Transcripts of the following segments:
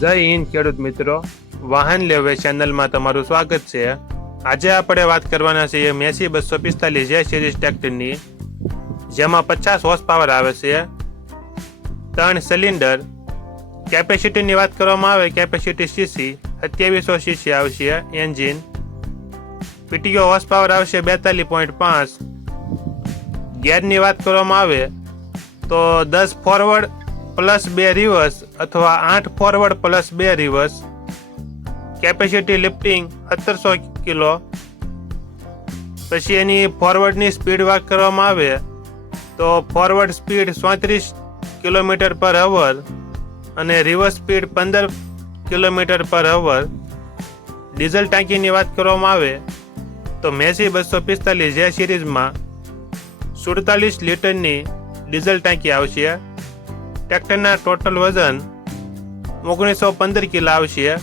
જય હિન્દ ખેડૂત મિત્રો, વાહન લેવે ચેનલમાં તમારું સ્વાગત છે। આજે આપણે વાત કરવાના છીએ મેસી 245 જે સિરીઝ ટ્રેક્ટરની, જેમાં 50 હોર્સ પાવર આવે છે, 3 સિલિન્ડર। કેપેસિટીની વાત કરવામાં આવે, કેપેસિટી સીસી 2700 સીસી આવશે એન્જિન। પીટીઓ હોર્સ પાવર આવશે 42.5। ગિયરની વાત કરવામાં આવે તો 10 ફોરવર્ડ પ્લસ 2 રિવર્સ અથવા 8 forward plus 2 reverse. Capacity lifting 1700 kilo. પછી એની ફોરવર્ડની સ્પીડ વાત કરવામાં આવે તો ફોરવર્ડ સ્પીડ 34 કિલોમીટર પર અવર અને રિવર્સ સ્પીડ 15 કિલોમીટર પર અવર। ડીઝલ ટાંકીની વાત કરવામાં આવે તો મેસી 245 જે સિરીઝમાં 47 લીટરની ડીઝલ ટાંકી આવશે। ટ્રેક્ટરના ટોટલ વજન 1915 કિલો આવશે।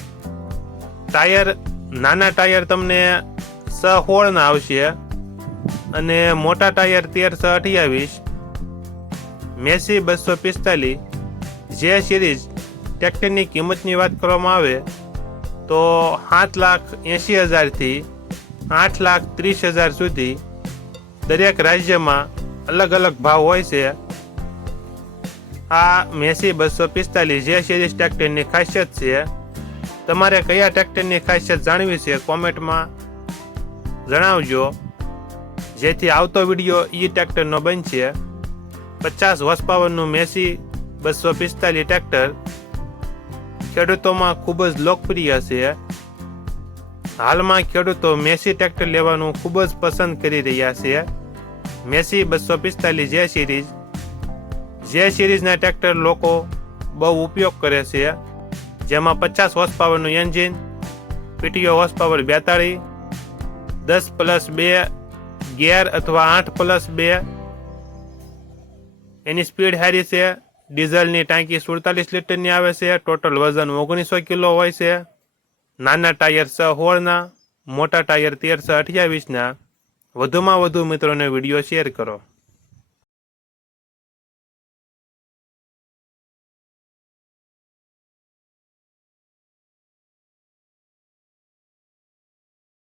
ટાયર નાના ટાયર તમને 616 આવશે અને મોટા ટાયર 1328। મેસી 245 જે સિરીઝ ટ્રેક્ટરની કિંમતની વાત કરવામાં આવે તો 7,80,000 થી 8,30,000 સુધી દરેક રાજ્યમાં અલગ અલગ ભાવ હોય છે। આ મેસી 245 જે સિરીઝ ટ્રેક્ટરની ખાસિયત છે। તમારે કયા ટ્રેક્ટરની ખાસિયત જાણવી છે કોમેન્ટમાં જણાવજો, જેથી આવતો વિડીયો ઈ ટ્રેક્ટરનો બનશે। 50 હોર્સ પાવરનું મેસી 245 ટ્રેક્ટર ખેડૂતોમાં ખૂબ જ લોકપ્રિય છે। હાલમાં ખેડૂતો મેસી ટ્રેક્ટર લેવાનું ખૂબ જ પસંદ કરી રહ્યા છે। મેસી 245 જે સિરીઝના ટ્રેક્ટર લોકો બહુ ઉપયોગ કરે છે, જેમાં 50 હોર્સ પાવરનું engine, PTO horse power 42, 10+2 gear અથવા 8+2, એની સ્પીડ સારી છે। ડીઝલની ટાંકી 47 લીટરની આવે છે। ટોટલ વજન 1900 કિલો હોય છે। નાના ટાયર 616ના, મોટા ટાયર 1328ના। વધુમાં વધુ મિત્રોને વિડીયો શેર કરો।